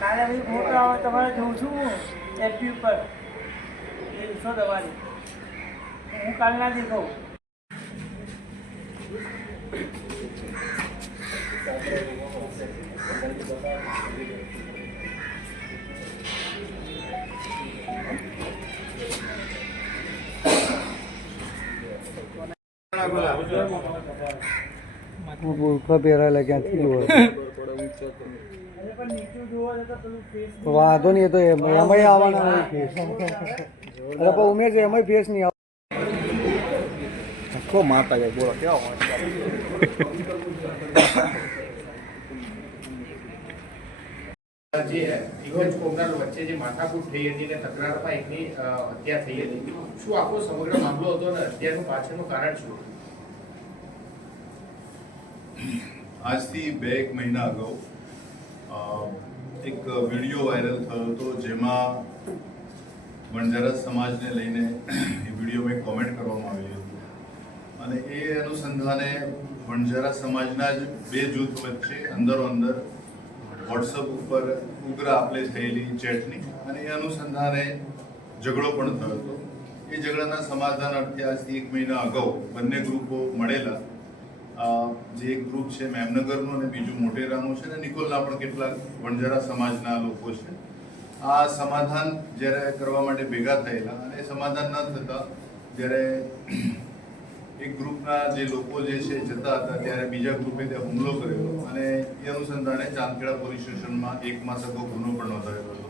કાલે ભાઈ ફોટો આવે તમારે જોઉં છું એફબી ઉપર એ છો તમારી હું કાલ ના દેખાઉં. પહેરાયેલા ક્યાંથી હોય વાંધો નહીં, એ તો એમાંય આવવાના નહીં ફેસ. અરે પણ ઉમેશ એમાંય ફેસ નહીં આવે માતા જાય. બોલો કેવા જે ઇવેન્ટ કોમનર વચ્ચે જે માથાકૂટ થઈ હતી ને તકરારમાં એકની હત્યા થઈ હતી, શું આખો સમગ્ર મામલો હતો અને હત્યાનું પાછળનું કારણ શું? આજથી 2-1 મહિના અગાઉ એક વિડીયો વાયરલ થયો હતો, જેમાં વણઝારા સમાજને લઈને એ વિડીયોમાં કોમેન્ટ કરવામાં આવેલી હતી અને એ અનુસંધાને વણઝારા સમાજના જ બે જૂથ વચ્ચે અંદરો અંદર વોટ્સઅપ ઉપર ઉગ્ર આપલે થયેલી ચેટની અને એ અનુસંધાને ઝઘડો પણ થયો હતો. એ ઝઘડાના સમાધાન અર્થે આજથી 1 મહિના અગાઉ બંને ગ્રુપો મળેલા. જે એક ગ્રુપ છે મેમનગરનું અને બીજું મોટેરાનું છે અને નિકોલના પણ કેટલાક વણઝારા સમાજના લોકો છે. આ સમાધાન જ્યારે કરવા માટે ભેગા થયેલા અને સમાધાન ન થતા જ્યારે એક ગ્રુપના જે લોકો જે છે જતા હતા ત્યારે બીજા ગ્રુપે ત્યાં હુમલો કરેલો અને એ અનુસંધાને ચાંદખેડા પોલીસ સ્ટેશનમાં 1 માસ અગાઉ ગુનો પણ નોંધાયેલો હતો.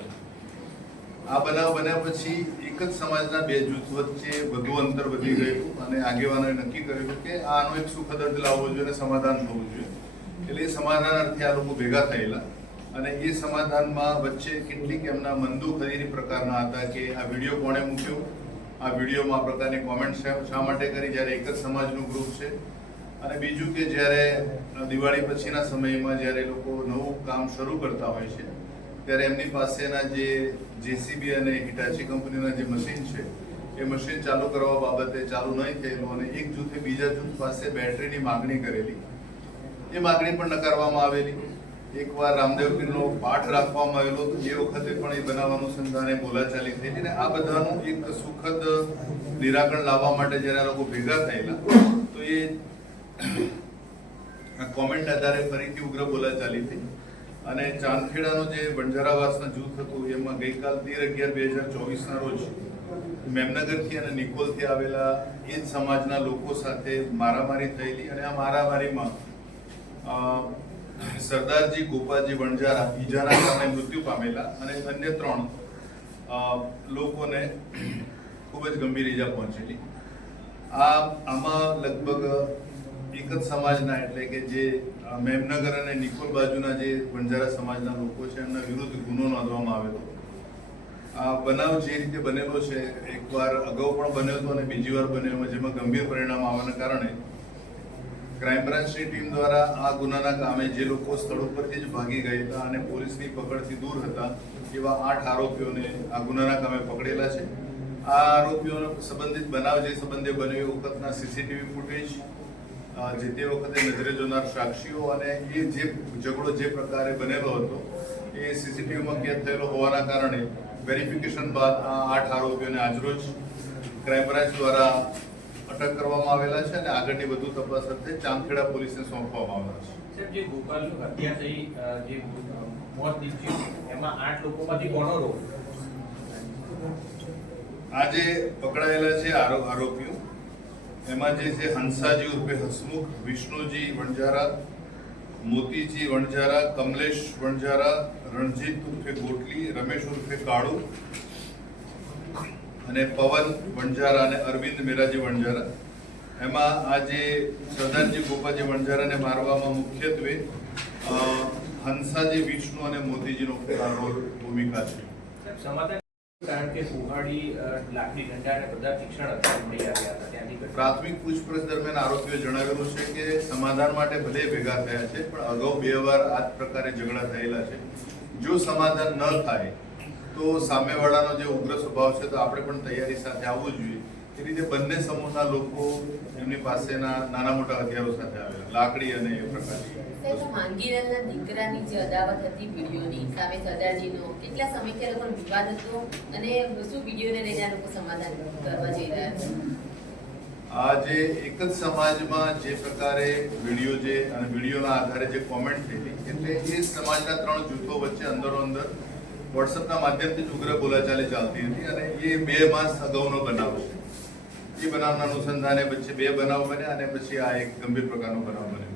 આ બનાવ બન્યા પછી એક જ સમાજના બે જૂથ વચ્ચે વધુ અંતર વધી ગયું અને આગેવાનોએ નક્કી કરેલું કે આનો એક સુખદ અંત લાવવો જોઈએ અને સમાધાન થવું જોઈએ. એટલે એ સમાધાન અર્થે આ લોકો ભેગા થયેલા અને એ સમાધાનમાં વચ્ચે કેટલીક એમના મંદુખરીની પ્રકારના હતા કે આ વિડીયો કોણે મૂક્યો, આ વિડીયોમાં આ પ્રકારની કોમેન્ટ શા માટે કરી, જ્યારે એક જ સમાજનું ગ્રુપ છે. અને બીજું કે જ્યારે દિવાળી પછીના સમયમાં જ્યારે લોકો નવું કામ શરૂ કરતા હોય છે ત્યારે એમની પાસેના જે જેસીબી અને હિટાચી કંપનીના જે મશીન છે એ મશીન ચાલુ કરવા બાબતે ચાલુ નહીં થયેલું અને એક જૂથે બીજા જૂથ પાસે બેટરીની માગણી કરેલી. એ માગણી પણ નકારવામાં આવેલી. એકવાર રામદેવ પીરનો પાઠ રાખવામાં આવેલો તો એ વખતે પણ એ બનાવ અનુસંધાને બોલાચાલી થયેલી અને આ બધાનું એક સુખદ નિરાકરણ લાવવા માટે જ્યારે આ લોકો ભેગા થયેલા તો એ કોમેન્ટ આધારે ફરીથી ઉગ્ર બોલાચાલી થઈ અને ચાંદખેડાનું જે વણઝારાવાસના જૂથ હતું એમાં ગઈકાલ 13/11/2024ના રોજ મેમનગરથી અને નિકોલથી આવેલા એ જ સમાજના લોકો સાથે મારામારી થયેલી અને આ મારામારીમાં સરદારજી ગોપાજી વણઝારા ઈજાના કારણે મૃત્યુ પામેલા અને અન્ય 3 લોકોને ખૂબ જ ગંભીર ઈજા પહોંચેલી. આમાં લગભગ એક જ સમાજના એટલે કે જે મેમનગર અને નિકોલ બાજુના જે વણઝારા સમાજના લોકો છે એમના વિરુદ્ધ ગુનો નોંધવામાં આવેલો. આ બનાવ જે રીતે બનેલો છે એકવાર અગાઉ પણ બન્યો હતો અને બીજી વાર બન્યો, જેમાં ગંભીર પરિણામ આવવાના કારણે ક્રાઇમ બ્રાન્ચની ટીમ દ્વારા આ ગુનાના કામે જે લોકો સ્થળ ઉપરથી જ ભાગી ગયેલા અને પોલીસની પકડથી દૂર હતા એવા 8 આરોપીઓને આ ગુનાના કામે પકડેલા છે. આ આરોપીઓનો સંબંધિત બનાવ જે સંબંધે બન્યો એ વખતના સીસીટીવી ફૂટેજ, જે તે વખતે નજરે જોનાર સાક્ષીઓ અને એ જે ઝઘડો જે પ્રકારે બનેલો હતો એ સીસીટીવીમાં કેદ થયેલો હોવાના કારણે વેરિફિકેશન બાદ આ 8 આરોપીઓને આજરોજ ક્રાઇમ બ્રાન્ચ દ્વારા અટક કરવામાં આવેલા છે અને આગળની વધુ તપાસ અર્થે ચાંદખેડા પોલીસને સોંપવામાં આવેલા છે. સાહેબ, જે ગોપાલની હત્યા થઈ, જે મોત નીપજ્યું, એમાં 8 લોકોમાંથી કોનો રોલ? આજે પકડાયેલા છે આરોપીઓ એમાં જે છે હંસાજી ઉર્ફે હસમુખ, વિષ્ણુજી વણઝારા, મોતીજી વણઝારા, કમલેશ વણઝારા, રણજીત ઉર્ફે ગોટલી, રમેશ ઉર્ફે કાળુ અને પવન વણઝારા અને અરવિંદ મેરાજી વણઝારા. એમાં આજે સરદારજી ગોપાજી વણઝારાને મારવામાં મુખ્યત્વે હંસાજી, વિષ્ણુ અને મોતીજીનો રોલ ભૂમિકા છે. કારણ કે કુહાડી, લાકડી ડંડા અને બધા શિક્ષણ મળી આવ્યા હતા ત્યાંથી. પ્રાથમિક પૂછપરછ દરમિયાન આરોપીઓ જણાવેલું છે કે સમાધાન માટે ભલે ભેગા થયા છે પણ અગાઉ 2 વાર આ જ પ્રકારે ઝઘડા થયેલા છે. જો સમાધાન ન થાય તો સામેવાળાનો જે ઉગ્ર સ્વભાવ છે તો આપણે પણ તૈયારી સાથે આવવું જોઈએ એ રીતે બંને સમૂહના લોકો એમની પાસેના નાના મોટા હથિયારો સાથે આવેલા, લાકડી અને એ પ્રકારની સાહેબ, માંગીલાલના દીકરાની જે અદાવત હતી વિડીયોની સામે સરદારજીનો, કેટલા સમયથી આ લોકોનો વિવાદ હતો અને શું વિડીયોને લઈને આ લોકો સમાધાન કરવા જઈ રહ્યા છે? આ જે એક જ સમાજમાં જે પ્રકારે વિડીયો જે અને વિડીયોના આધારે જે કોમેન્ટ થયેલી, એટલે એ સમાજના 3 જૂથો વચ્ચે અંદરો અંદર વોટ્સઅપના માધ્યમથી જ ઉગ્ર બોલાચાલી ચાલતી હતી અને એ 2 માસ અગાઉનો બનાવ છે. એ બનાવના અનુસંધાને વચ્ચે 2 બનાવ બન્યા અને પછી આ એક ગંભીર પ્રકારનો બનાવ બન્યો.